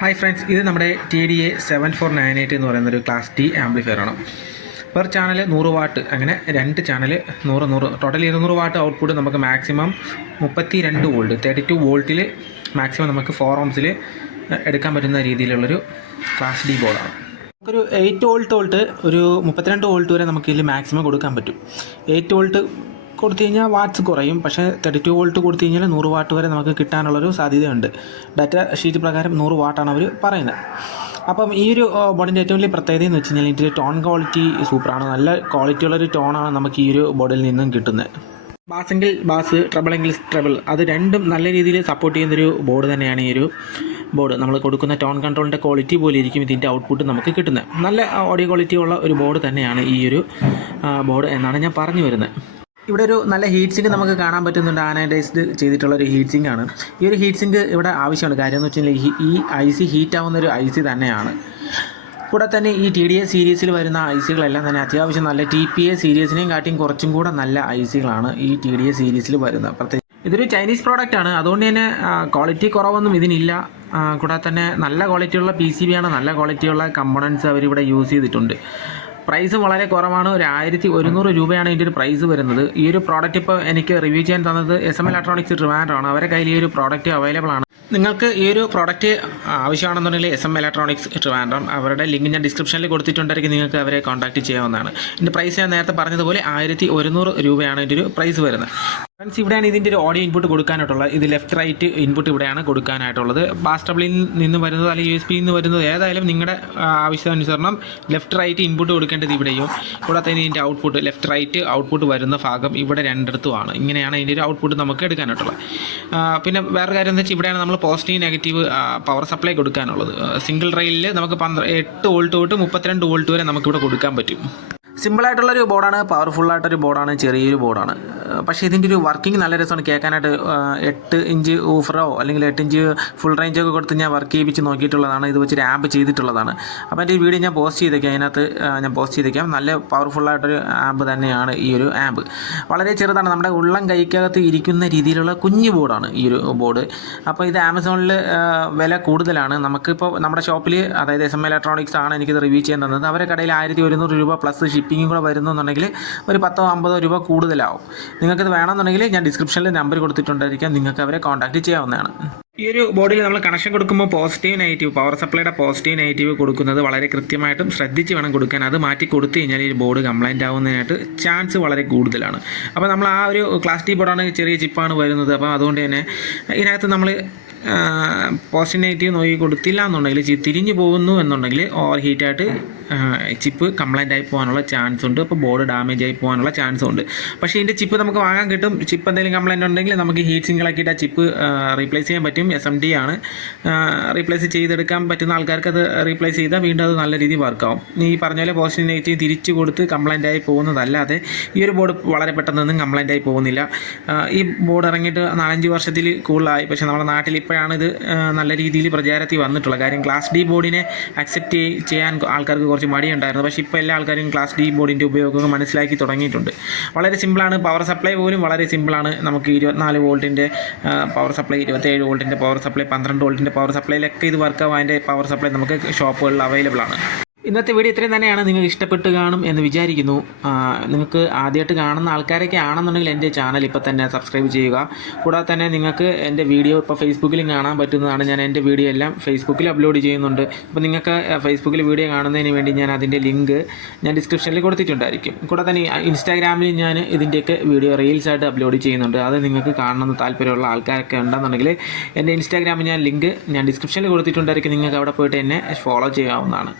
Hi friends, ഇത് നമ്മുടെ TDA 7498 എന്ന് പറയുന്നൊരു ക്ലാസ് D ആംപ്ലിഫയറാണ്. പെർ ചാനൽ 100 വാട്ട്, അങ്ങനെ 2 ചാനൽ 100 ടോട്ടൽ 200 വാട്ട് ഔട്ട്പുട്ട് നമുക്ക് മാക്സിമം 32 വോൾട്ട് 32 വോൾട്ടിൽ മാക്സിമം നമുക്ക് 4 ഓംസിൽ എടുക്കാൻ പറ്റുന്ന രീതിയിലുള്ളൊരു ക്ലാസ് D ബോർഡാണ്. നമുക്കൊരു 8 വോൾട്ട് തൊട്ട് ഒരു 32 വോൾട്ട് വരെ നമുക്ക് ഇതിൽ മാക്സിമം കൊടുക്കാൻ പറ്റും. 8 വോൾട്ട് കൊടുത്തു കഴിഞ്ഞാൽ വാട്ട്സ് കുറയും, പക്ഷേ 32 വോൾട്ട് കൊടുത്തു കഴിഞ്ഞാൽ 100 വാട്ട് വരെ നമുക്ക് കിട്ടാനുള്ളൊരു സാധ്യതയുണ്ട്. ഡാറ്റ ഷീറ്റ് പ്രകാരം 100 വാട്ടാണ് അവർ പറയുന്നത്. അപ്പം ഈ ഒരു ബോർഡിൻ്റെ ഏറ്റവും വലിയ പ്രത്യേകത എന്ന് വെച്ച് കഴിഞ്ഞാൽ ഇതിൻ്റെ ടോൺ ക്വാളിറ്റി സൂപ്പറാണ്. നല്ല ക്വാളിറ്റിയുള്ളൊരു ടോണാണ് നമുക്ക് ഈ ഒരു ബോർഡിൽ നിന്നും കിട്ടുന്നത്. ബാസെങ്കിൽ ബാസ്, ട്രബിളെങ്കിൽ ട്രബിൾ, അത് രണ്ടും നല്ല രീതിയിൽ സപ്പോർട്ട് ചെയ്യുന്നൊരു ബോർഡ് തന്നെയാണ് ഈ ഒരു ബോർഡ്. നമ്മൾ കൊടുക്കുന്ന ടോൺ കൺട്രോളിൻ്റെ ക്വാളിറ്റി പോലെ ഇരിക്കും ഇതിൻ്റെ ഔട്ട്പുട്ട് നമുക്ക് കിട്ടുന്നത്. നല്ല ഓഡിയോ ക്വാളിറ്റി ഉള്ള ഒരു ബോർഡ് തന്നെയാണ് ഈ ഒരു ബോർഡ് എന്നാണ് ഞാൻ പറഞ്ഞു വരുന്നത്. ഇവിടെ ഒരു നല്ല ഹീറ്റ് സിങ്ക് നമുക്ക് കാണാൻ പറ്റുന്നുണ്ട്. ആനൈഡൈസ്ഡ് ചെയ്തിട്ടുള്ള ഒരു ഹീറ്റ് സിങ്ക് ആണ്. ഈ ഒരു ഹീറ്റ് സിങ്ക് ഇവിടെ ആവശ്യമാണ്. കാര്യം എന്ന് വെച്ചാൽ ഈ IC ഹീറ്റ് ആവുന്ന ഒരു IC തന്നെയാണ്. കൂടെ തന്നെ ഈ TDA സീരീസിൽ വരുന്ന ICകളെല്ലാം തന്നെ അത്യാവശ്യം നല്ല TPA സീരീസിനെയും കാട്ടിയും കുറച്ചും കൂടെ നല്ല ICകളാണ് ഈ TDA സീരീസിൽ വരുന്നത്. പ്രത്യേകിച്ച് ഇതൊരു ചൈനീസ് പ്രോഡക്റ്റ് ആണ്, അതുകൊണ്ട് തന്നെ ക്വാളിറ്റി കുറവൊന്നും ഇതിനില്ല. കൂടാതെ തന്നെ നല്ല ക്വാളിറ്റിയുള്ള PCB ആണ്, നല്ല ക്വാളിറ്റിയുള്ള കമ്പോണൻസ് അവരിവിടെ യൂസ് ചെയ്തിട്ടുണ്ട്. പ്രൈസ് വളരെ കുറവാണ്. ഒരു 1100 രൂപയാണ് ഇതിൻ്റെ ഒരു പ്രൈസ് വരുന്നത്. ഈ ഒരു പ്രോഡക്റ്റ് ഇപ്പോൾ എനിക്ക് റിവ്യൂ ചെയ്യാൻ തന്നത് SM ഇലക്ട്രോണിക്സ് ട്രിവാൻഡ്രം ആണ്. അവരുടെ കയ്യിൽ ഈ ഒരു പ്രോഡക്റ്റ് അവൈലബിൾ ആണ്. നിങ്ങൾക്ക് ഈ ഒരു പ്രോഡക്റ്റ് ആവശ്യമാണെന്നുണ്ടെങ്കിൽ SM ഇലക്ട്രോണിക്സ് ട്രിവാൻഡ്രം അവരുടെ ലിങ്ക് ഞാൻ ഡിസ്ക്രിപ്ഷനിൽ കൊടുത്തിട്ടുണ്ടെങ്കിൽ നിങ്ങൾക്ക് അവരെ കോൺടാക്ട് ചെയ്യാവുന്നതാണ്. ഇതിൻ്റെ പ്രൈസ് ഞാൻ നേരത്തെ പറഞ്ഞതുപോലെ 1100 രൂപയാണ് ഇതിൻ്റെ ഒരു പ്രൈസ് വരുന്നത്. ഫ്രണ്ട്സ്, ഇവിടെയാണ് ഇതിൻ്റെ ഒരു ഓഡിയോ ഇൻപുട്ട് കൊടുക്കാനായിട്ടുള്ളത്. ഇത് ലെഫ്റ്റ് റൈറ്റ് ഇൻപുട്ട് ഇവിടെയാണ് കൊടുക്കാനായിട്ടുള്ളത്. ബാസ് ടബിളിൽ നിന്ന് വരുന്നത് അല്ലെങ്കിൽ USB നിന്ന് വരുന്നത് ഏതായാലും നിങ്ങളുടെ ആവശ്യാനുസരണം ലെഫ്റ്റ് റൈറ്റ് ഇൻപുട്ട് കൊടുക്കേണ്ടത് ഇവിടെയും. കൂടാതെ ഇതിൻ്റെ ഔട്ട്പുട്ട് ലെഫ്റ്റ് റൈറ്റ് ഔട്ട്പുട്ട് വരുന്ന ഭാഗം ഇവിടെ രണ്ടിടത്തുമാണ്. ഇങ്ങനെയാണ് ഇതിൻ്റെ ഒരു ഔട്ട്പുട്ട് നമുക്ക് എടുക്കാനായിട്ടുള്ളത്. പിന്നെ വേറെ കാര്യം എന്താ വെച്ചാൽ ഇവിടെയാണ് നമ്മൾ പോസിറ്റീവ് നെഗറ്റീവ് പവർ സപ്ലൈ കൊടുക്കാനുള്ളത്. സിംഗിൾ റെയിലിൽ നമുക്ക് 8 വോൾട്ട് തൊട്ട് 32 വോൾട്ട് വരെ നമുക്കിവിടെ കൊടുക്കാൻ പറ്റും. സിമ്പിളായിട്ടുള്ളൊരു ബോർഡാണ്, പവർഫുള്ളായിട്ടൊരു ബോർഡാണ്, ചെറിയൊരു ബോർഡാണ്. പക്ഷേ ഇതിൻ്റെ ഒരു വർക്കിംഗ് നല്ല രസമാണ് കേൾക്കാനായിട്ട്. 8 ഇഞ്ച് ഊഫറോ അല്ലെങ്കിൽ 8 ഇഞ്ച് ഫുൾ റേഞ്ചൊക്കെ കൊടുത്ത് ഞാൻ വർക്ക് ചെയ്യിപ്പിച്ച് നോക്കിയിട്ടുള്ളതാണ്. ഇത് വെച്ചൊരു ആമ്പ് ചെയ്തിട്ടുള്ളതാണ്. അപ്പോൾ എൻ്റെ ഈ വീഡിയോ ഞാൻ പോസ്റ്റ് ചെയ്തേക്കാം. അതിനകത്ത് ഞാൻ പോസ്റ്റ് ചെയ്തേക്കാം. നല്ല പവർഫുള്ളായിട്ടൊരു ആമ്പ് തന്നെയാണ് ഈ ഒരു ആമ്പ്. വളരെ ചെറുതാണ്, നമ്മുടെ ഉള്ളം കൈക്കകത്ത് ഇരിക്കുന്ന രീതിയിലുള്ള കുഞ്ഞു ബോർഡാണ് ഈ ഒരു ബോർഡ്. അപ്പോൾ ഇത് ആമസോണിൽ വില കൂടുതലാണ്. നമുക്കിപ്പോൾ നമ്മുടെ ഷോപ്പിൽ, അതായത് SM ഇലക്ട്രോണിക്സ് ആണ് എനിക്കിത് റിവ്യൂ ചെയ്യാൻ തന്നത്. അവരുടെ കടയിൽ 1100 രൂപ പ്ലസ് ഷിപ്പിങ്ങും കൂടെ വരുന്നുണ്ടെങ്കിൽ ഒരു 10-50 രൂപ കൂടുതലാവും. നിങ്ങൾക്കിത് വേണമെന്നുണ്ടെങ്കിൽ ഞാൻ ഡിസ്ക്രിപ്ഷനിൽ നമ്പർ കൊടുത്തിട്ടുണ്ടായിരിക്കാം, നിങ്ങൾക്ക് അവരെ കോൺടാക്ട് ചെയ്യാവുന്നതാണ്. ഈ ഒരു ബോർഡിൽ നമ്മൾ കണക്ഷൻ കൊടുക്കുമ്പോൾ പോസിറ്റീവ് നെഗറ്റീവ് പവർ സപ്ലൈയുടെ പോസിറ്റീവ് നെഗറ്റീവ് കൊടുക്കുന്നത് വളരെ കൃത്യമായിട്ടും ശ്രദ്ധിച്ച് വേണം കൊടുക്കാൻ. അത് മാറ്റി കൊടുത്തു കഴിഞ്ഞാൽ ഈ ബോർഡ് കംപ്ലൈൻറ്റ് ആവുന്നതിനായിട്ട് ചാൻസ് വളരെ കൂടുതലാണ്. അപ്പോൾ നമ്മൾ ആ ഒരു ക്ലാസ് D ബോർഡാണ്, ചെറിയ ചിപ്പാണ് വരുന്നത്. അപ്പോൾ അതുകൊണ്ട് തന്നെ ഇതിനകത്ത് നമ്മൾ പോസിറ്റീവ് നെഗറ്റീവ് നോക്കി കൊടുത്തില്ല എന്നുണ്ടെങ്കിൽ തിരിഞ്ഞു പോകുന്നു എന്നുണ്ടെങ്കിൽ ഓവർ ഹീറ്റായിട്ട് ചിപ്പ് കംപ്ലൈൻ്റ് ആയി പോകാനുള്ള ചാൻസ് ഉണ്ട്. അപ്പോൾ ബോർഡ് ഡാമേജ് ആയി പോകാനുള്ള ചാൻസും ഉണ്ട്. പക്ഷേ ഇതിൻ്റെ ചിപ്പ് നമുക്ക് വാങ്ങാൻ കിട്ടും. ചിപ്പ് എന്തെങ്കിലും കംപ്ലൈൻറ്റ് ഉണ്ടെങ്കിൽ നമുക്ക് ഹീറ്റ് സിങ്കിളാക്കിയിട്ട് ആ ചിപ്പ് റീപ്ലേസ് ചെയ്യാൻ പറ്റും. SMD ആണ്, റീപ്ലേസ് ചെയ്തെടുക്കാൻ പറ്റുന്ന ആൾക്കാർക്ക് അത് റീപ്ലേസ് ചെയ്താൽ വീണ്ടും അത് നല്ല രീതിയിൽ വർക്കാവും. ഈ പറഞ്ഞ പോലെ പോസിറ്റീവ് നെഗറ്റീവ് തിരിച്ച് കൊടുത്ത് കംപ്ലൈൻ്റ് ആയി പോകുന്നതല്ലാതെ ഈ ഒരു ബോർഡ് വളരെ പെട്ടെന്നൊന്നും കംപ്ലൈൻ്റ് ആയി പോകുന്നില്ല. ഈ ബോർഡ് ഇറങ്ങിയിട്ട് 4-5 വർഷത്തിൽ കൂടുതലായി. പക്ഷേ നമ്മുടെ നാട്ടിൽ ഇപ്പോഴാണ് ഇത് നല്ല രീതിയിൽ പ്രചാരത്തിൽ വന്നിട്ടുള്ളത്. കാര്യം ക്ലാസ് D ബോർഡിനെ അക്സെപ്റ്റ് ചെയ്യാൻ ആൾക്കാർക്ക് കുറച്ച് മടിയുണ്ടായിരുന്നു. പക്ഷേ ഇപ്പോൾ എല്ലാ ആൾക്കാരും ക്ലാസ് D ബോർഡിൻ്റെ ഉപയോഗം മനസ്സിലാക്കി തുടങ്ങിയിട്ടുണ്ട്. വളരെ സിമ്പിളാണ്. പവർ സപ്ലൈ പോലും വളരെ സിമ്പിളാണ്. നമുക്ക് 24 വോൾട്ടിൻ്റെ പവർ സപ്ലൈ, 27 വോൾട്ടിൻ്റെ പവർ സപ്ലൈ, 12 വോൾട്ടിൻ്റെ പവർ സപ്ലൈയിലൊക്കെ ഇത് വർക്കാവും. അതിൻ്റെ പവർ സപ്ലൈ നമുക്ക് ഷോപ്പുകളിൽ അവൈലബിൾ ആണ്. ഇന്നത്തെ വീഡിയോ ഇത്രയും തന്നെയാണ്. നിങ്ങൾക്ക് ഇഷ്ടപ്പെട്ട് കാണും എന്ന് വിചാരിക്കുന്നു. നിങ്ങൾക്ക് ആദ്യമായിട്ട് കാണുന്ന ആൾക്കാരൊക്കെ ആണെന്നുണ്ടെങ്കിൽ എൻ്റെ ചാനൽ ഇപ്പോൾ തന്നെ സബ്സ്ക്രൈബ് ചെയ്യുക. കൂടാതെ തന്നെ നിങ്ങൾക്ക് എൻ്റെ വീഡിയോ ഇപ്പോൾ ഫേസ്ബുക്കിലും കാണാൻ പറ്റുന്നതാണ്. ഞാൻ എൻ്റെ വീഡിയോ എല്ലാം ഫേസ്ബുക്കിൽ അപ്ലോഡ് ചെയ്യുന്നുണ്ട്. അപ്പോൾ നിങ്ങൾക്ക് ഫേസ്ബുക്കിൽ വീഡിയോ കാണുന്നതിന് വേണ്ടി ഞാൻ അതിൻ്റെ ലിങ്ക് ഞാൻ ഡിസ്ക്രിപ്ഷനിൽ കൊടുത്തിട്ടുണ്ടായിരിക്കും. കൂടാതെ തന്നെ ഇൻസ്റ്റാഗ്രാമിൽ ഞാൻ ഇതിൻ്റെയൊക്കെ വീഡിയോ റീൽസായിട്ട് അപ്ലോഡ് ചെയ്യുന്നുണ്ട്. അത് നിങ്ങൾക്ക് കാണണമെന്ന് താല്പര്യമുള്ള ആൾക്കാരൊക്കെ ഉണ്ടെന്നുണ്ടെങ്കിൽ എൻ്റെ ഇൻസ്റ്റാഗ്രാമിൽ ലിങ്ക് ഞാൻ ഡിസ്ക്രിപ്ഷനിൽ കൊടുത്തിട്ടുണ്ടായിരിക്കും. നിങ്ങൾക്ക് അവിടെ പോയിട്ട് എന്നെ ഫോളോ ചെയ്യാവുന്നതാണ്.